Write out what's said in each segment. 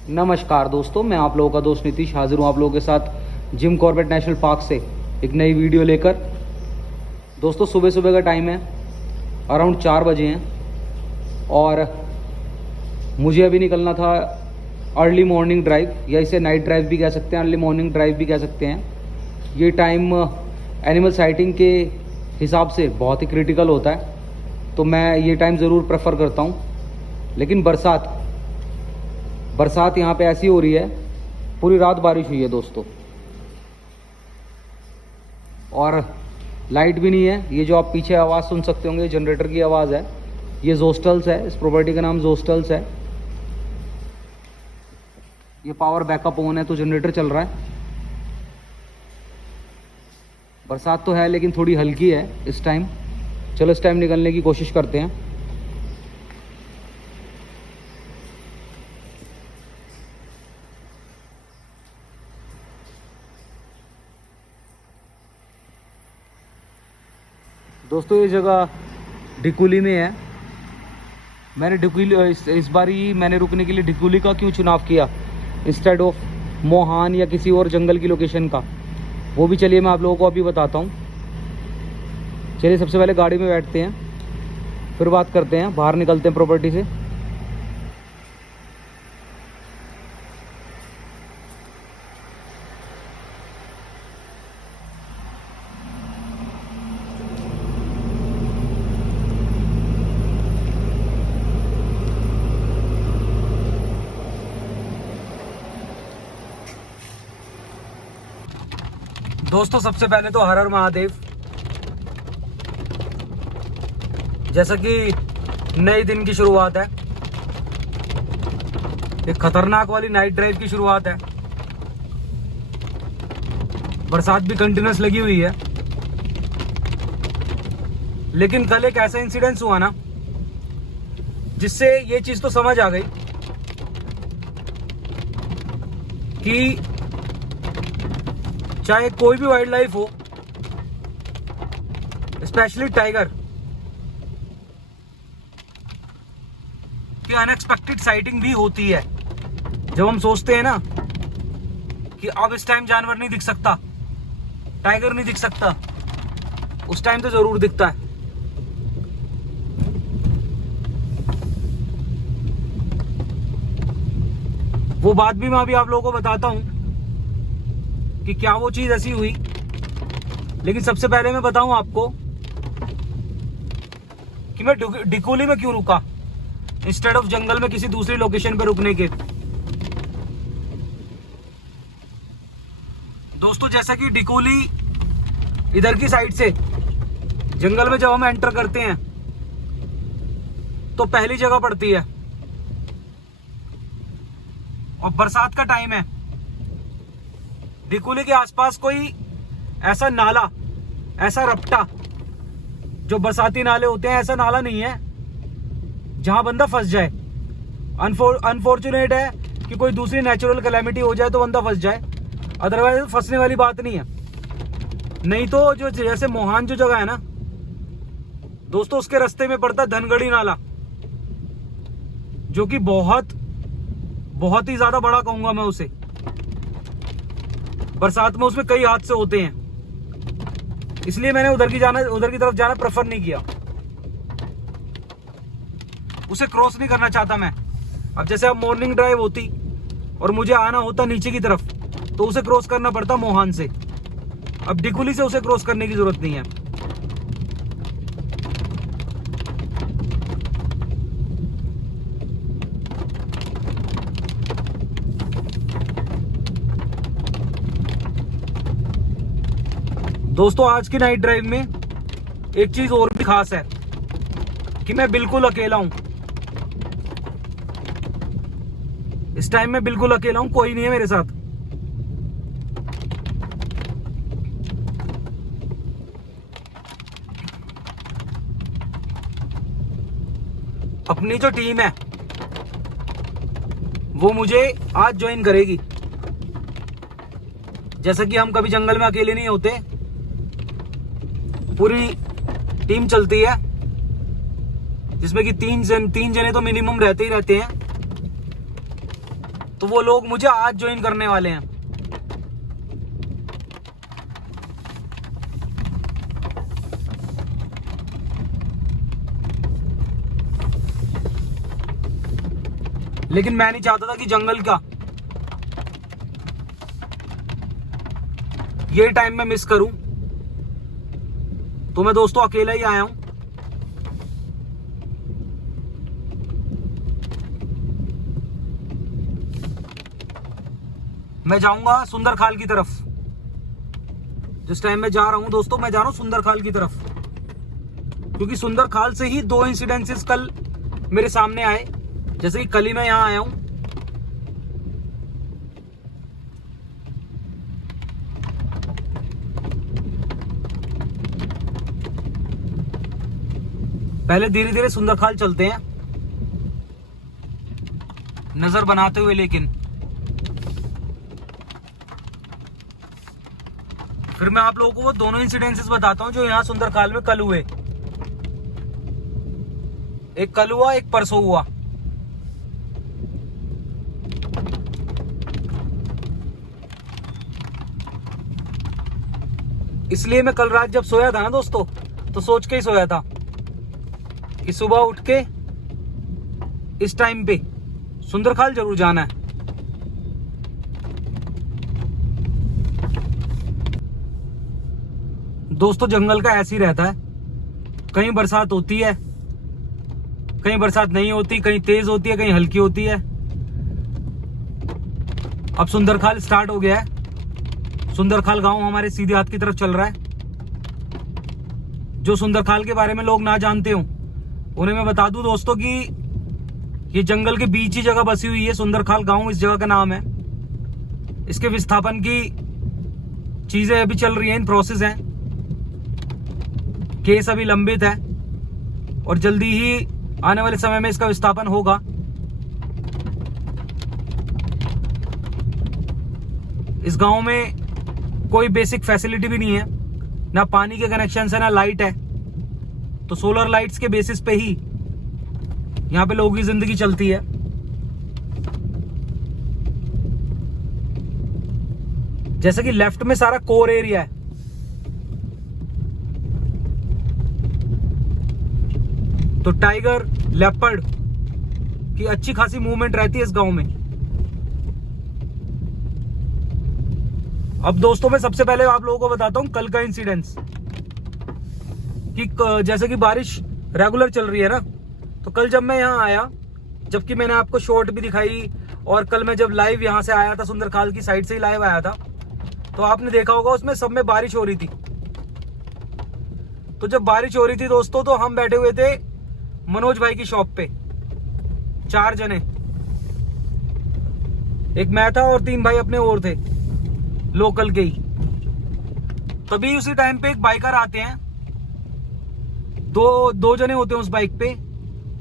नमस्कार दोस्तों, मैं आप लोगों का दोस्त नीतीश हाजिर हूँ आप लोगों के साथ जिम कॉर्बेट नेशनल पार्क से एक नई वीडियो लेकर। दोस्तों सुबह सुबह का टाइम है, अराउंड 4 बजे हैं और मुझे अभी निकलना था अर्ली मॉर्निंग ड्राइव, या इसे नाइट ड्राइव भी कह सकते हैं, अर्ली मॉर्निंग ड्राइव भी कह सकते हैं। ये टाइम एनिमल साइटिंग के हिसाब से बहुत ही क्रिटिकल होता है, तो मैं ये टाइम ज़रूर प्रेफर करता हूँ। लेकिन बरसात यहाँ पे ऐसी हो रही है, पूरी रात बारिश हुई है दोस्तों, और लाइट भी नहीं है। ये जो आप पीछे आवाज़ सुन सकते होंगे, जनरेटर की आवाज़ है। ये जोस्टल्स है, इस प्रॉपर्टी का नाम जोस्टल्स है। ये पावर बैकअप ऑन है तो जनरेटर चल रहा है। बरसात तो है लेकिन थोड़ी हल्की है इस टाइम। चलो इस टाइम निकलने की कोशिश करते हैं। दोस्तों ये जगह ढिकुली में है। मैंने ढिकुली इस बार ही मैंने रुकने के लिए ढिकुली का क्यों चुनाव किया इंस्टेड ऑफ मोहान या किसी और जंगल की लोकेशन का, वो भी चलिए मैं आप लोगों को अभी बताता हूँ। चलिए सबसे पहले गाड़ी में बैठते हैं, फिर बात करते हैं, बाहर निकलते हैं प्रॉपर्टी से। दोस्तों सबसे पहले तो हर हर महादेव। जैसा कि नए दिन की शुरुआत है, एक खतरनाक वाली नाइट ड्राइव की शुरुआत है। बरसात भी कंटिन्यूस लगी हुई है, लेकिन कल एक ऐसा इंसिडेंस हुआ ना जिससे ये चीज तो समझ आ गई कि चाहे कोई भी वाइल्ड लाइफ हो, स्पेशली टाइगर की अनएक्सपेक्टेड साइटिंग भी होती है। जब हम सोचते हैं ना कि अब इस टाइम जानवर नहीं दिख सकता, टाइगर नहीं दिख सकता, उस टाइम तो जरूर दिखता है। वो बात भी मैं अभी आप लोगों को बताता हूं कि क्या वो चीज ऐसी हुई। लेकिन सबसे पहले मैं बताऊं आपको कि मैं डिकोली में क्यों रुका इंस्टेड ऑफ जंगल में किसी दूसरी लोकेशन पर रुकने के। दोस्तों जैसा कि डिकोली इधर की साइड से जंगल में जब हम एंटर करते हैं तो पहली जगह पड़ती है, और बरसात का टाइम है। डिकोली के आसपास कोई ऐसा नाला, ऐसा रपटा, जो बरसाती नाले होते हैं, ऐसा नाला नहीं है जहां बंदा फंस जाए। अनफॉर्चुनेट है कि कोई दूसरी नेचुरल कैलेमिटी हो जाए तो बंदा फंस जाए, अदरवाइज फंसने वाली बात नहीं है। नहीं तो जो जैसे मोहान जो जगह है ना दोस्तों, उसके रास्ते में पड़ता है धनगढ़ी नाला, जो कि बहुत ही ज्यादा बड़ा कहूंगा मैं उसे। बरसात में उसमें कई हादसे होते हैं, इसलिए मैंने उधर की तरफ जाना प्रेफर नहीं किया। उसे क्रॉस नहीं करना चाहता मैं। अब जैसे अब मॉर्निंग ड्राइव होती और मुझे आना होता नीचे की तरफ, तो उसे क्रॉस करना पड़ता मोहान से। अब डिकुली से उसे क्रॉस करने की जरूरत नहीं है। दोस्तों आज की नाइट ड्राइव में एक चीज और भी खास है कि मैं बिल्कुल अकेला हूं। इस टाइम में बिल्कुल अकेला हूं, कोई नहीं है मेरे साथ। अपनी जो टीम है वो मुझे आज ज्वाइन करेगी। जैसा कि हम कभी जंगल में अकेले नहीं होते, पूरी टीम चलती है जिसमें कि तीन जने तो मिनिमम रहते ही रहते हैं। तो वो लोग मुझे आज ज्वाइन करने वाले हैं। लेकिन मैं नहीं चाहता था कि जंगल का ये टाइम मैं मिस करूं, तो मैं दोस्तों अकेला ही आया हूं। मैं जाऊंगा सुंदर खाल की तरफ। जिस टाइम मैं जा रहा हूं दोस्तों, मैं जा रहा हूं सुंदर खाल की तरफ, क्योंकि सुंदर खाल से ही 2 इंसिडेंसेस कल मेरे सामने आए। जैसे कि कल ही मैं यहां आया हूं, पहले धीरे धीरे सुंदर खाल चलते हैं नजर बनाते हुए, लेकिन फिर मैं आप लोगों को वो दोनों इंसिडेंसेस बताता हूं जो यहां सुंदर खाल में कल हुए। एक कल हुआ, एक परसों हुआ। इसलिए मैं कल रात जब सोया था ना दोस्तों, तो सोच के ही सोया था कि सुबह उठ के इस टाइम पे सुंदर खाल जरूर जाना है। दोस्तों जंगल का ऐसे ही रहता है, कहीं बरसात होती है, कहीं बरसात नहीं होती, कहीं तेज होती है, कहीं हल्की होती है। अब सुंदर खाल स्टार्ट हो गया है। सुंदर खाल गांव हमारे सीधे हाथ की तरफ चल रहा है। जो सुंदर खाल के बारे में लोग ना जानते हो उन्हें मैं बता दूं दोस्तों कि ये जंगल के बीच ही जगह बसी हुई है। सुंदर खाल गांव इस जगह का नाम है। इसके विस्थापन की चीजें अभी चल रही हैं, इन प्रोसेस हैं। केस अभी लंबित है और जल्दी ही आने वाले समय में इसका विस्थापन होगा। इस गांव में कोई बेसिक फैसिलिटी भी नहीं है, ना पानी के कनेक्शन है, ना लाइट है। तो सोलर लाइट्स के बेसिस पे ही यहां पे लोगों की जिंदगी चलती है। जैसे कि लेफ्ट में सारा कोर एरिया है, तो टाइगर, लेपर्ड की अच्छी खासी मूवमेंट रहती है इस गांव में। अब दोस्तों मैं सबसे पहले आप लोगों को बताता हूं कल का इंसिडेंस, कि जैसे कि बारिश रेगुलर चल रही है ना, तो कल जब मैं यहां आया, जबकि मैंने आपको शॉर्ट भी दिखाई, और कल मैं जब लाइव यहां से आया था, सुंदर खाल की साइड से ही लाइव आया था, तो आपने देखा होगा उसमें सब में बारिश हो रही थी। तो जब बारिश हो रही थी दोस्तों, तो हम बैठे हुए थे मनोज भाई की शॉप पे, 4 जने, एक मैं था और 3 भाई अपने और थे, लोकल के ही। तभी उसी टाइम पे एक बाइकर आते हैं, दो जने होते हैं उस बाइक पे,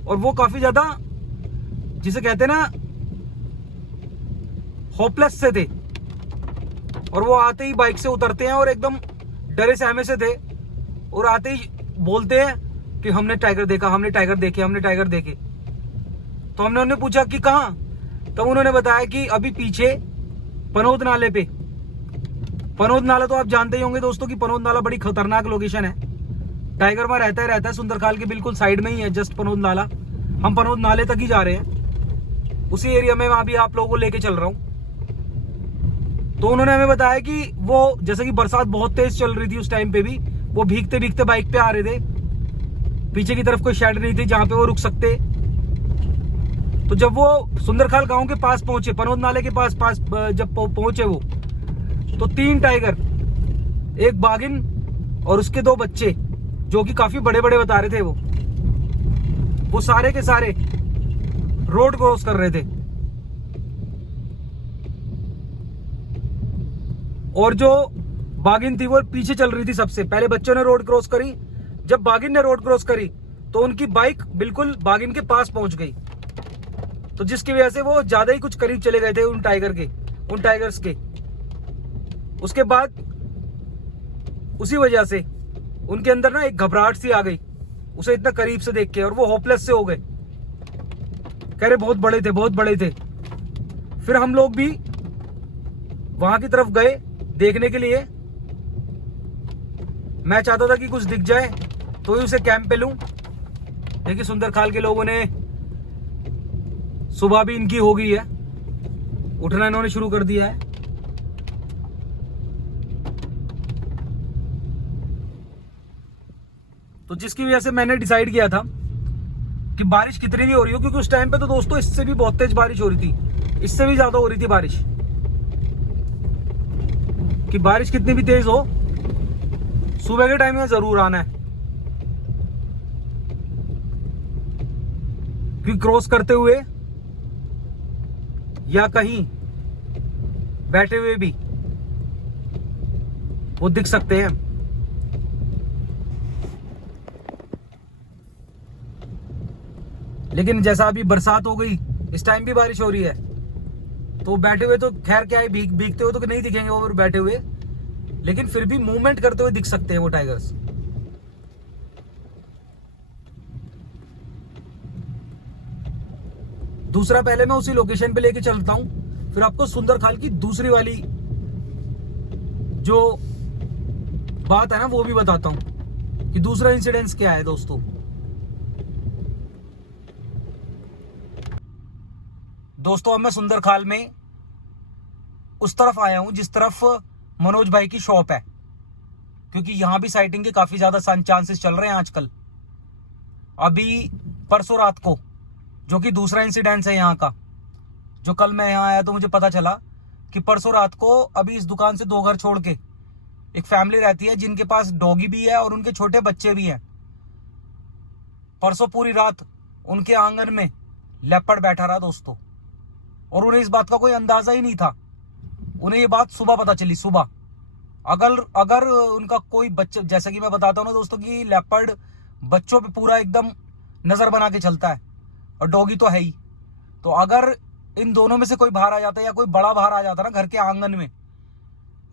और वो काफी ज्यादा, जिसे कहते हैं ना, होपलेस से थे। और वो आते ही बाइक से उतरते हैं और एकदम डरे सहमे से थे, और आते ही बोलते हैं कि हमने टाइगर देखा, हमने टाइगर देखे, हमने टाइगर देखे। तो हमने उन्हें पूछा कि कहां, तब उन्होंने बताया कि अभी पीछे पनोद नाले पे। पनोद नाला तो आप जानते ही होंगे दोस्तों कि पनोद नाला बड़ी खतरनाक लोकेशन है। टाइगर वहां रहता है सुंदर खाल के बिल्कुल साइड में ही है, जस्ट पनोद नाला। हम पनोद नाले तक ही जा रहे हैं, उसी एरिया में वहां भी आप लोगों को लेके चल रहा हूं। तो उन्होंने हमें बताया कि वो, जैसे कि बरसात बहुत तेज चल रही थी उस टाइम पे भी, वो भीगते भीगते बाइक पे आ रहे थे। पीछे की तरफ कोई शेड नहीं थी जहां पे वो रुक सकते। तो जब वो सुंदरखाल गांव के पास पहुंचे, पनोद नाले के पास जब पहुंचे वो, तो 3 टाइगर, एक बागिन और उसके 2 बच्चे, जो कि काफी बड़े बड़े बता रहे थे, वो सारे के सारे रोड क्रॉस कर रहे थे। और जो बागिन थी वो पीछे चल रही थी सबसे पहले। बच्चों ने रोड क्रॉस करी, जब बागिन ने रोड क्रॉस करी तो उनकी बाइक बिल्कुल बागिन के पास पहुंच गई, तो जिसकी वजह से वो ज्यादा ही कुछ करीब चले गए थे उन टाइगर्स के। उसके बाद उसी वजह से उनके अंदर ना एक घबराहट सी आ गई उसे इतना करीब से देख के, और वो होपलेस से हो गए। कह रहे बहुत बड़े थे, बहुत बड़े थे। फिर हम लोग भी वहां की तरफ गए देखने के लिए। मैं चाहता था कि कुछ दिख जाए तो ही उसे कैंप पे लूं। देखिए सुंदरखाल के लोगों ने, सुबह भी इनकी हो गई है, उठना इन्होंने शुरू कर दिया है। तो जिसकी वजह से मैंने डिसाइड किया था कि बारिश कितनी भी हो रही हो, क्योंकि उस टाइम पे तो दोस्तों इससे भी बहुत तेज बारिश हो रही थी, इससे भी ज्यादा हो रही थी बारिश, कि बारिश कितनी भी तेज हो सुबह के टाइम में जरूर आना है। क्योंकि क्रॉस करते हुए या कहीं बैठे हुए भी वो दिख सकते हैं। लेकिन जैसा अभी बरसात हो गई, इस टाइम भी बारिश हो रही है, तो बैठे हुए तो खैर क्या है, भीगते हुए तो नहीं दिखेंगे वो बैठे हुए, लेकिन फिर भी मूवमेंट करते हुए दिख सकते हैं वो टाइगर्स। दूसरा, पहले मैं उसी लोकेशन पे लेके चलता हूं, फिर आपको सुंदरखाल की दूसरी वाली जो बात है ना वो भी बताता हूं कि दूसरा इंसिडेंस क्या है दोस्तों। अब मैं सुंदरखाल में उस तरफ आया हूं जिस तरफ मनोज भाई की शॉप है, क्योंकि यहां भी साइटिंग के काफी ज्यादा चांसेस चल रहे हैं आजकल। अभी परसों रात को, जो कि दूसरा इंसिडेंस है यहाँ का, जो कल मैं यहाँ आया तो मुझे पता चला कि परसों रात को अभी इस दुकान से 2 घर छोड़ के एक फैमिली रहती है जिनके पास डॉगी भी है और उनके छोटे बच्चे भी हैं। परसों पूरी रात उनके आंगन में लेपर्ड बैठा रहा दोस्तों, और उन्हें इस बात का कोई अंदाजा ही नहीं था। उन्हें ये बात सुबह पता चली, सुबह। अगर उनका कोई बच्चा, जैसा कि मैं बताता हूँ ना दोस्तों कि लेपर्ड बच्चों पे पूरा एकदम नजर बना के चलता है, और डॉगी तो है ही। तो अगर इन दोनों में से कोई बाहर आ जाता या कोई बड़ा बाहर आ जाता ना घर के आंगन में,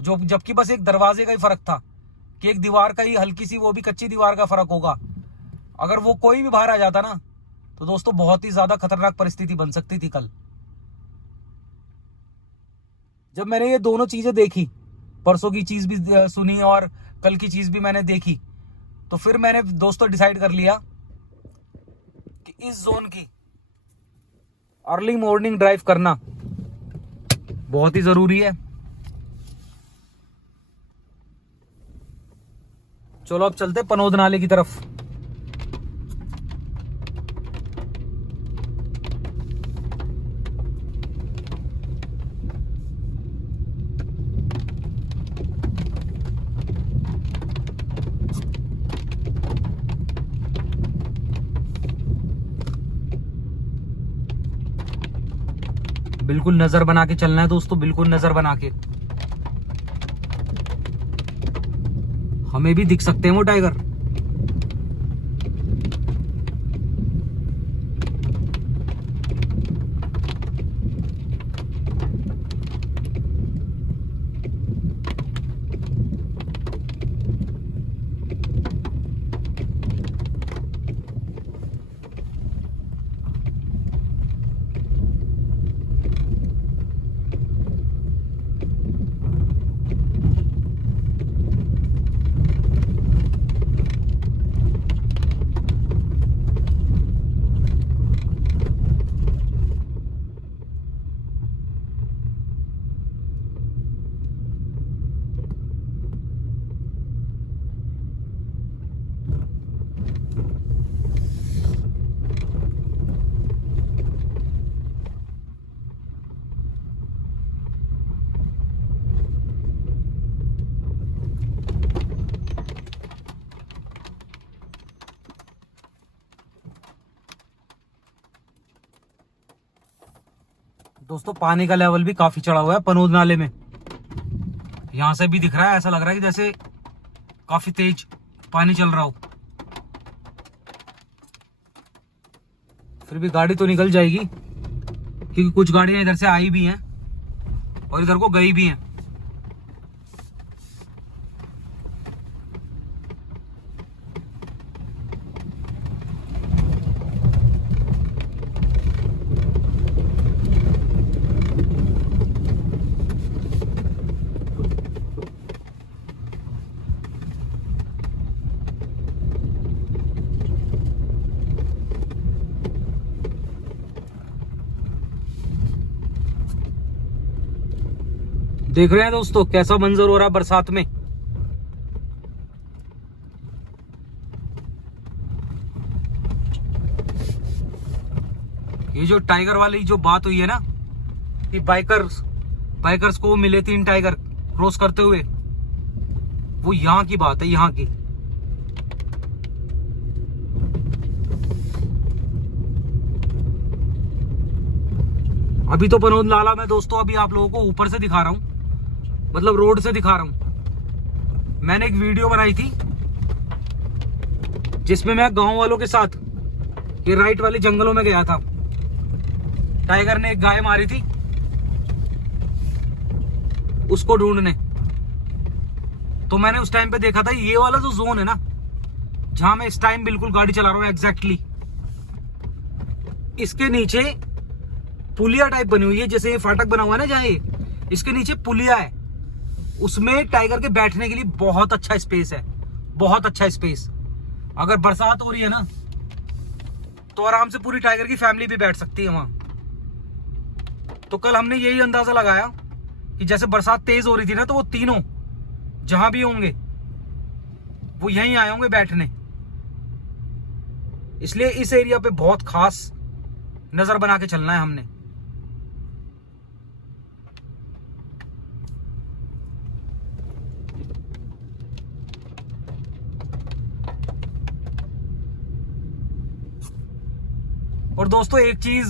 जो जबकि बस एक दरवाजे का ही फर्क था, कि एक दीवार का ही हल्की सी, वो भी कच्ची दीवार का फर्क होगा, अगर वो कोई भी बाहर आ जाता ना तो दोस्तों बहुत ही ज्यादा खतरनाक परिस्थिति बन सकती थी कल। जब मैंने ये दोनों चीजें देखी, परसों की चीज भी सुनी और कल की चीज भी मैंने देखी, तो फिर मैंने दोस्तों डिसाइड कर लिया कि इस जोन की अर्ली मॉर्निंग ड्राइव करना बहुत ही जरूरी है। चलो अब चलते पनोद नाले की तरफ। बिल्कुल नजर बना के चलना है दोस्तों, बिल्कुल नजर बना के। हमें भी दिख सकते हैं वो टाइगर। दोस्तों पानी का लेवल भी काफी चढ़ा हुआ है पनोद नाले में। यहां से भी दिख रहा है, ऐसा लग रहा है कि जैसे काफी तेज पानी चल रहा हो। फिर भी गाड़ी तो निकल जाएगी, क्योंकि कुछ गाड़ियां इधर से आई भी हैं और इधर को गई भी हैं। देख रहे हैं दोस्तों कैसा मंजर हो रहा है बरसात में। ये जो टाइगर वाली जो बात हुई है ना कि बाइकर्स को मिले 3 टाइगर क्रॉस करते हुए, वो यहाँ की बात है, यहाँ की। अभी तो पनोद नाला में दोस्तों अभी आप लोगों को ऊपर से दिखा रहा हूं, मतलब रोड से दिखा रहा हूं। मैंने एक वीडियो बनाई थी जिसमें मैं गांव वालों के साथ ये राइट वाले जंगलों में गया था। टाइगर ने एक गाय मारी थी, उसको ढूंढने। तो मैंने उस टाइम पे देखा था ये वाला जो जोन है ना, जहां मैं इस टाइम बिल्कुल गाड़ी चला रहा हूं एग्जैक्टली, इसके नीचे पुलिया टाइप बनी हुई है, जैसे ये फाटक बना हुआ है ना जहां ये, इसके नीचे पुलिया है। उसमें टाइगर के बैठने के लिए बहुत अच्छा स्पेस है, बहुत अच्छा स्पेस। अगर बरसात हो रही है ना तो आराम से पूरी टाइगर की फैमिली भी बैठ सकती है वहां। तो कल हमने यही अंदाजा लगाया कि जैसे बरसात तेज हो रही थी ना, तो वो तीनों जहां भी होंगे वो यहीं आए होंगे बैठने। इसलिए इस एरिया पे बहुत खास नजर बना के चलना है हमने। और दोस्तों एक चीज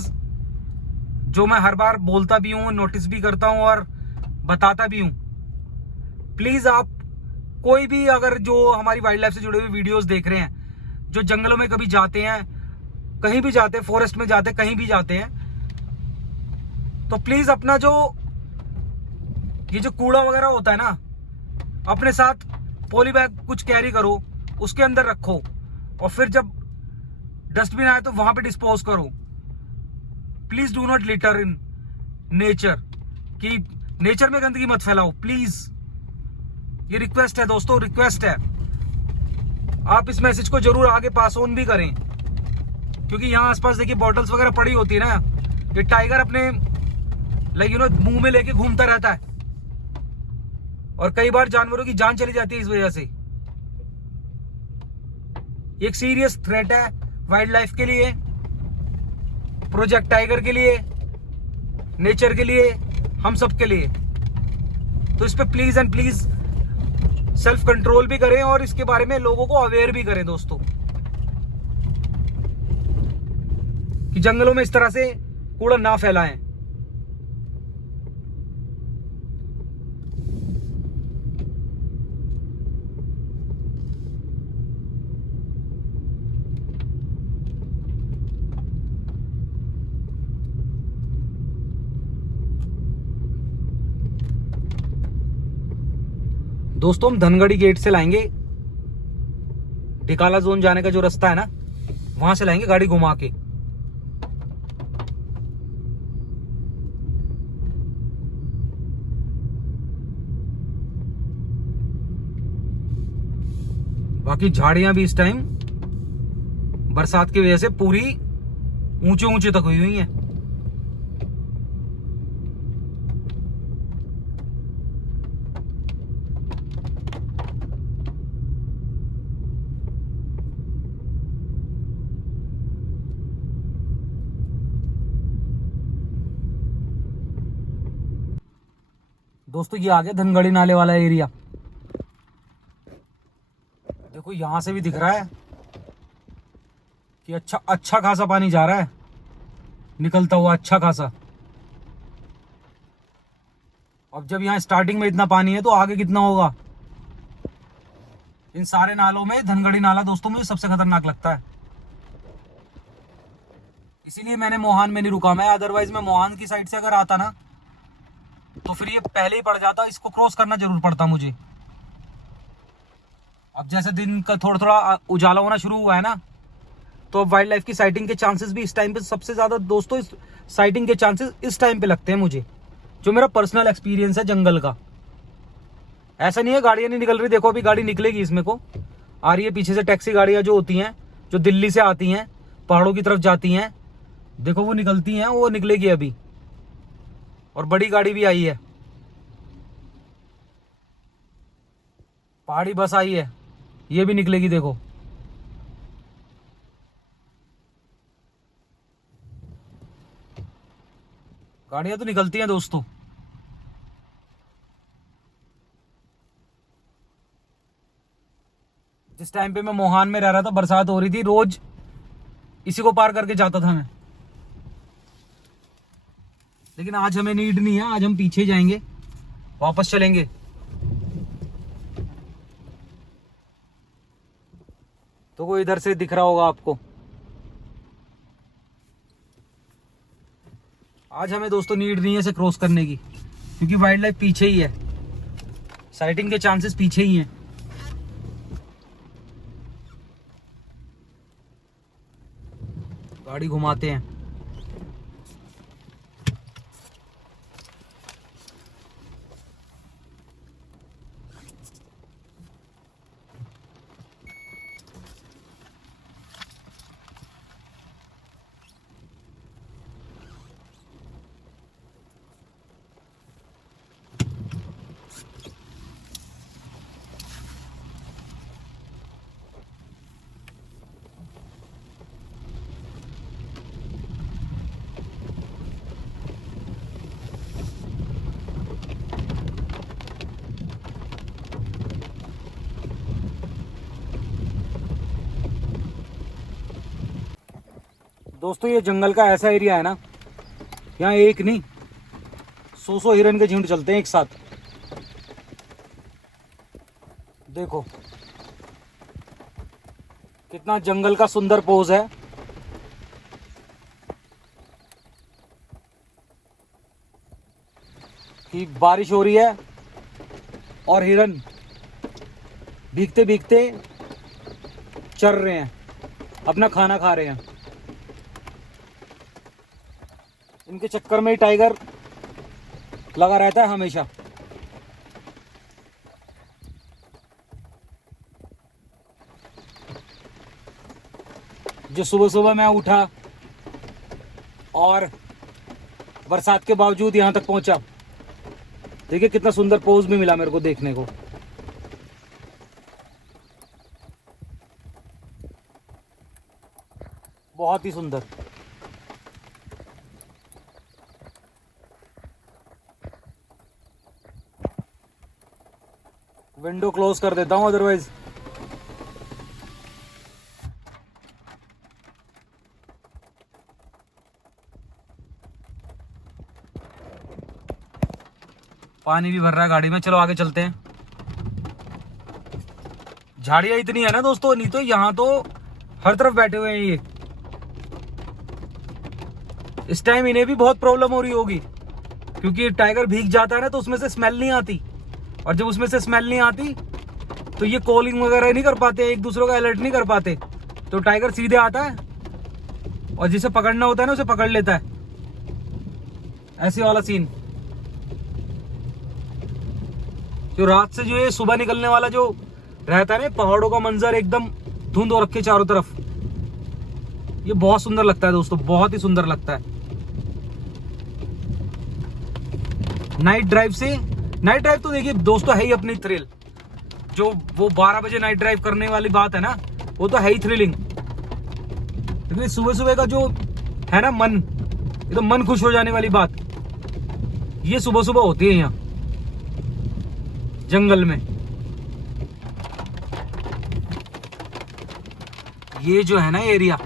जो मैं हर बार बोलता भी हूं, नोटिस भी करता हूं और बताता भी हूं, प्लीज आप कोई भी अगर जो हमारी वाइल्ड लाइफ से जुड़े हुए वीडियोस देख रहे हैं, जो जंगलों में कभी जाते हैं, कहीं भी जाते हैं, फॉरेस्ट में जाते हैं, कहीं भी जाते हैं, तो प्लीज अपना जो ये जो कूड़ा वगैरह होता है ना, अपने साथ पॉली बैग कुछ कैरी करो, उसके अंदर रखो, और फिर जब डस्टबिन आए तो वहां पे डिस्पोज करो। Please do not litre in nature, कि नेचर में गंदगी मत फैलाओ प्लीज। ये रिक्वेस्ट है दोस्तों, रिक्वेस्ट है। आप इस मैसेज को जरूर आगे पास ऑन भी करें, क्योंकि यहाँ आसपास देखिए बॉटल्स वगैरह पड़ी होती है ना, ये टाइगर अपने मुंह में लेके घूमता रहता है, और कई बार जानवरों की जान चली जाती है इस वजह से। एक सीरियस थ्रेट है वाइल्ड लाइफ के लिए, प्रोजेक्ट टाइगर के लिए, नेचर के लिए, हम सब के लिए। तो इस पे please and please self control भी करें और इसके बारे में लोगों को अवेयर भी करें दोस्तों, कि जंगलों में इस तरह से कूड़ा ना फैलाएं। दोस्तों हम धनगढ़ी गेट से लाएंगे, डिकाला जोन जाने का जो रास्ता है ना, वहां से लाएंगे गाड़ी घुमा के। बाकी झाड़ियां भी इस टाइम बरसात की वजह से पूरी ऊंचे ऊंचे तक हुई हैं। दोस्तों ये आ गया धनगढ़ी नाले वाला एरिया। देखो यहां से भी दिख रहा है कि अच्छा खासा पानी जा रहा है निकलता हुआ, अच्छा खासा। अब जब यहाँ स्टार्टिंग में इतना पानी है तो आगे कितना होगा। इन सारे नालों में धनगढ़ी नाला दोस्तों मुझे सबसे खतरनाक लगता है, इसीलिए मैंने मोहान में नहीं रुका। मैं अदरवाइज मैं मोहान की साइड से अगर आता ना तो फिर ये पहले ही पड़ जाता, इसको क्रॉस करना जरूर पड़ता मुझे। अब जैसे दिन का थोड़ा थोड़ा उजाला होना शुरू हुआ है ना, तो अब वाइल्ड लाइफ की साइटिंग के चांसेस भी इस टाइम पे सबसे ज्यादा दोस्तों, इस साइटिंग के चांसेस इस टाइम पे लगते हैं मुझे, जो मेरा पर्सनल एक्सपीरियंस है जंगल का। ऐसा नहीं है गाड़ियां नहीं निकल रही, देखो अभी गाड़ी निकलेगी, इसमें को आ रही है पीछे से टैक्सी गाड़ियां जो होती हैं, जो दिल्ली से आती हैं, पहाड़ों की तरफ जाती हैं, देखो वो निकलती हैं, वो निकलेगी अभी। और बड़ी गाड़ी भी आई है। पहाड़ी बस आई है, ये भी निकलेगी देखो। गाड़ियां तो निकलती हैं दोस्तों। जिस टाइम पे मैं मोहान में रह रहा था, बरसात हो रही थी, रोज इसी को पार करके जाता था मैं। लेकिन आज हमें नीड नहीं है, आज हम पीछे जाएंगे, वापस चलेंगे। तो वो इधर से दिख रहा होगा आपको। आज हमें दोस्तों नीड नहीं है इसे क्रॉस करने की, क्योंकि वाइल्ड लाइफ पीछे ही है, साइटिंग के चांसेस पीछे ही हैं। गाड़ी घुमाते हैं। दोस्तों ये जंगल का ऐसा एरिया है ना, यहाँ एक नहीं 100 हिरन के झुंड चलते हैं एक साथ। देखो कितना जंगल का सुंदर पोज है। कि बारिश हो रही है और हिरन भीगते भीगते चर रहे हैं, अपना खाना खा रहे हैं। इनके चक्कर में ही टाइगर लगा रहता है हमेशा। जो सुबह सुबह मैं उठा और बरसात के बावजूद यहाँ तक पहुंचा, देखिए कितना सुंदर पोज भी मिला मेरे को देखने को। बहुत ही सुंदर। विंडो क्लोज कर देता हूं अदरवाइज पानी भी भर रहा है गाड़ी में। चलो आगे चलते हैं। झाड़ियां इतनी है ना दोस्तों, नहीं तो यहाँ तो हर तरफ बैठे हुए हैं ये। इस टाइम इन्हें भी बहुत प्रॉब्लम हो रही होगी, क्योंकि टाइगर भीग जाता है ना तो उसमें से स्मेल नहीं आती, और जब उसमें से स्मेल नहीं आती तो ये कॉलिंग वगैरह नहीं कर पाते, एक दूसरे को अलर्ट नहीं कर पाते। तो टाइगर सीधे आता है और जिसे पकड़ना होता है ना उसे पकड़ लेता है। ऐसे वाला सीन। जो रात से जो ये सुबह निकलने वाला जो रहता है ना, पहाड़ों का मंजर एकदम धुंध हो रखे चारों तरफ, ये बहुत सुंदर लगता है दोस्तों, बहुत ही सुंदर लगता है। नाइट ड्राइव तो देखिए दोस्तों है ही अपनी थ्रिल। जो वो 12 बजे नाइट ड्राइव करने वाली बात है ना, वो तो है ही थ्रिलिंग। लेकिन सुबह सुबह का जो है ना मन, एकदम मन खुश हो जाने वाली बात, ये सुबह सुबह होती है यहाँ जंगल में। ये जो है ना एरिया,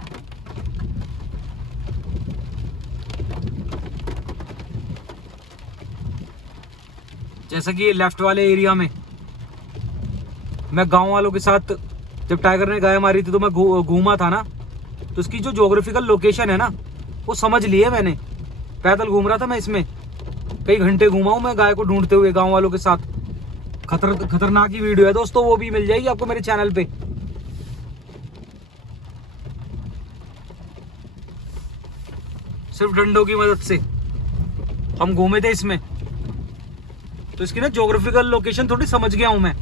जैसा कि ये लेफ्ट वाले एरिया में मैं गांव वालों के साथ जब टाइगर ने गाय मारी थी तो मैं घूमा था ना, तो इसकी जो ज्योग्राफिकल लोकेशन है ना वो समझ लिए मैंने। पैदल घूम रहा था मैं इसमें, कई घंटे घूमा हूं मैं गाय को ढूंढते हुए गांव वालों के साथ। खतरनाक ही वीडियो है दोस्तों, वो भी मिल जाएगी आपको मेरे चैनल पे। सिर्फ डंडों की मदद से हम घूमे थे इसमें, तो इसकी ना ज्योग्राफिकल लोकेशन थोड़ी समझ गया हूं मैं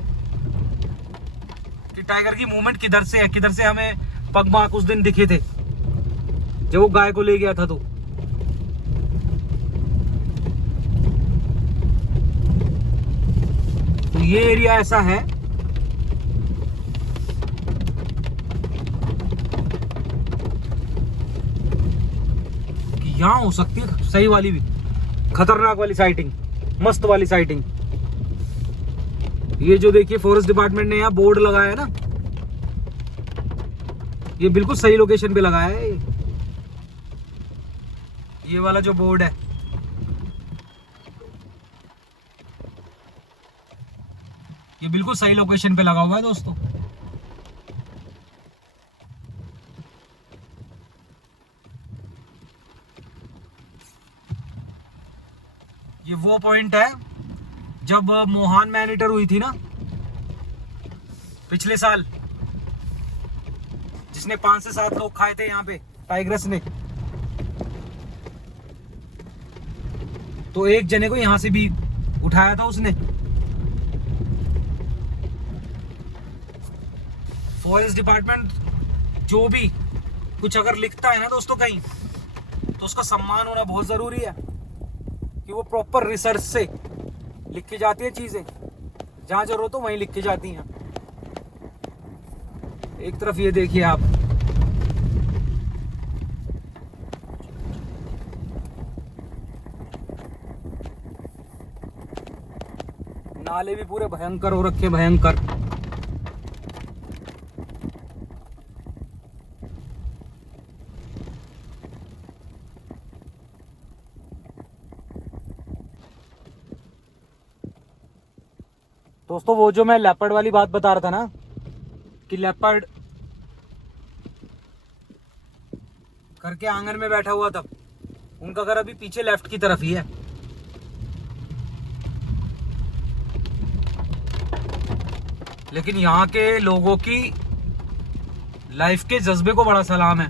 कि टाइगर की मूवमेंट किधर से है। किधर से हमें पगमार्क उस दिन दिखे थे जब वो गाय को ले गया था। तो ये एरिया ऐसा है यहाँ हो सकती है सही वाली भी, खतरनाक वाली साइटिंग, मस्त वाली साइटिंग। ये जो देखिए फॉरेस्ट डिपार्टमेंट ने यहाँ बोर्ड लगाया है ना, ये बिल्कुल सही लोकेशन पे लगाया है। ये वाला जो बोर्ड है, ये बिल्कुल सही लोकेशन पे लगा हुआ है दोस्तों। ये वो पॉइंट है जब मोहान मैन ईटर हुई थी ना पिछले साल, जिसने 5 से 7 लोग खाए थे यहाँ पे टाइग्रस ने, तो एक जने को यहां से भी उठाया था उसने। फॉरेस्ट डिपार्टमेंट जो भी कुछ अगर लिखता है ना दोस्तों कहीं, तो उसका सम्मान होना बहुत जरूरी है कि वो प्रॉपर रिसर्च से लिख के जाती है चीजें, जहां जरूरत हो वहीं लिख के जाती हैं। एक तरफ ये देखिए आप, नाले भी पूरे भयंकर हो रखे, भयंकर। दोस्तों वो जो मैं लेपर्ड वाली बात बता रहा था ना, कि लेपर्ड करके आंगन में बैठा हुआ था, उनका घर अभी पीछे लेफ्ट की तरफ ही है। लेकिन यहाँ के लोगों की लाइफ के जज्बे को बड़ा सलाम है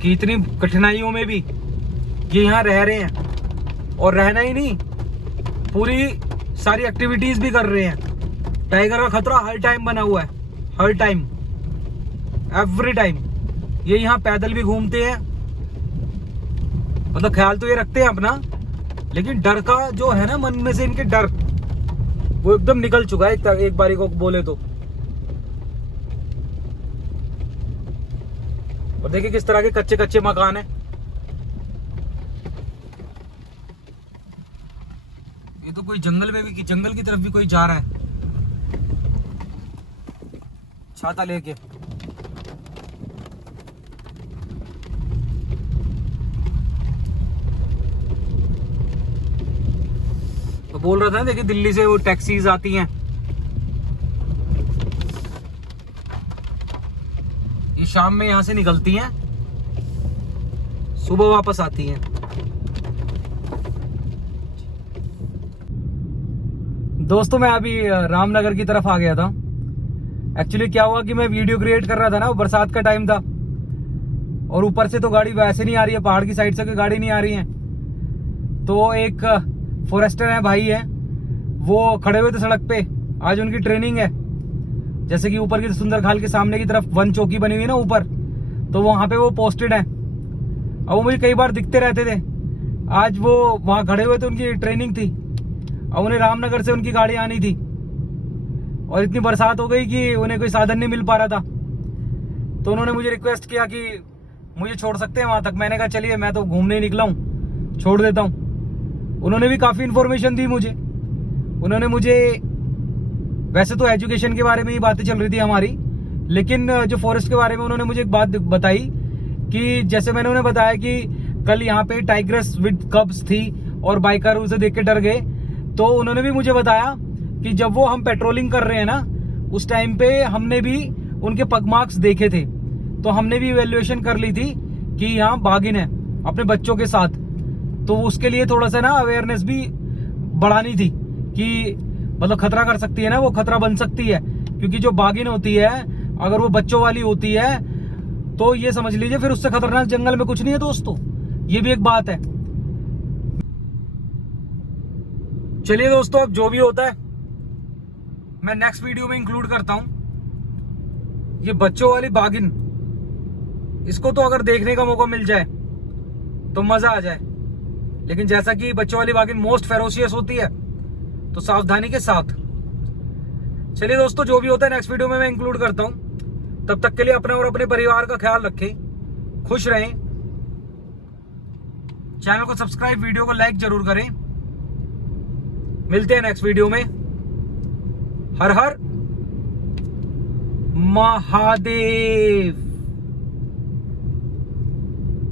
कि इतनी कठिनाइयों में भी ये यहाँ रह रहे हैं, और रहना ही नहीं, पूरी सारी एक्टिविटीज भी कर रहे हैं। टाइगर का खतरा हर टाइम बना हुआ है, हर टाइम, एवरी टाइम। ये यहाँ पैदल भी घूमते हैं, मतलब ख्याल तो ये रखते हैं अपना, लेकिन डर का जो है ना मन में से इनके डर, वो एकदम निकल चुका है एक बारी को बोले तो। और देखिए किस तरह के कच्चे कच्चे मकान है। ये तो कोई जंगल में भी, जंगल की तरफ भी कोई जा रहा है छाता लेके। तो बोल रहा था ना, देखिए दिल्ली से वो टैक्सीज आती हैं, ये शाम में यहां से निकलती हैं, सुबह वापस आती हैं। दोस्तों मैं अभी रामनगर की तरफ आ गया था। एक्चुअली क्या हुआ कि मैं वीडियो क्रिएट कर रहा था ना, बरसात का टाइम था, और ऊपर से तो गाड़ी वैसे नहीं आ रही है, पहाड़ की साइड से कोई गाड़ी नहीं आ रही है। तो एक फॉरेस्टर है भाई है, वो खड़े हुए थे सड़क पे, आज उनकी ट्रेनिंग है। जैसे कि ऊपर की सुंदरखाल के सामने की तरफ वन चौकी बनी हुई है ना ऊपर, तो वहां पे वो पोस्टेड है। अब वो मुझे कई बार दिखते रहते थे, आज वो वहां खड़े हुए थे, उनकी ट्रेनिंग थी। अब उन्हें रामनगर से उनकी गाड़ी आनी थी, और इतनी बरसात हो गई कि उन्हें कोई साधन नहीं मिल पा रहा था। तो उन्होंने मुझे रिक्वेस्ट किया कि मुझे छोड़ सकते हैं वहां तक। मैंने कहा चलिए, मैं तो घूमने ही निकला हूँ, छोड़ देता हूँ। उन्होंने भी काफी इन्फॉर्मेशन दी मुझे। उन्होंने मुझे, वैसे तो एजुकेशन के बारे में ही बातें चल रही थी हमारी, लेकिन जो फॉरेस्ट के बारे में उन्होंने मुझे एक बात बताई कि जैसे मैंने उन्हें बताया कि कल यहाँ पे टाइग्रस विद कब्स थी और बाइकर उसे देख के डर गए, तो उन्होंने भी मुझे बताया कि जब वो हम पेट्रोलिंग कर रहे हैं ना, उस टाइम पे हमने भी उनके पग मार्क्स देखे थे। तो हमने भी इवेल्युएशन कर ली थी कि यहाँ बाघिन है अपने बच्चों के साथ। तो उसके लिए थोड़ा सा ना अवेयरनेस भी बढ़ानी थी कि मतलब खतरा कर सकती है ना, वो खतरा बन सकती है। क्योंकि जो बाघिन होती है, अगर वो बच्चों वाली होती है, तो ये समझ लीजिए फिर उससे खतरनाक जंगल में कुछ नहीं है दोस्तों। ये भी एक बात है। चलिए दोस्तों, अब जो भी होता है मैं नेक्स्ट वीडियो में इंक्लूड करता हूं। ये बच्चों वाली बाघिन, इसको तो अगर देखने का मौका मिल जाए तो मजा आ जाए। लेकिन जैसा कि बच्चों वाली बाघिन मोस्ट फेरोशियस होती है, तो सावधानी के साथ। चलिए दोस्तों, जो भी होता है नेक्स्ट वीडियो में मैं इंक्लूड करता हूं। तब तक के लिए अपने और अपने परिवार का ख्याल रखें, खुश रहें, चैनल को सब्सक्राइब, वीडियो को लाइक जरूर करें। मिलते हैं नेक्स्ट वीडियो में। हर हर महादेव।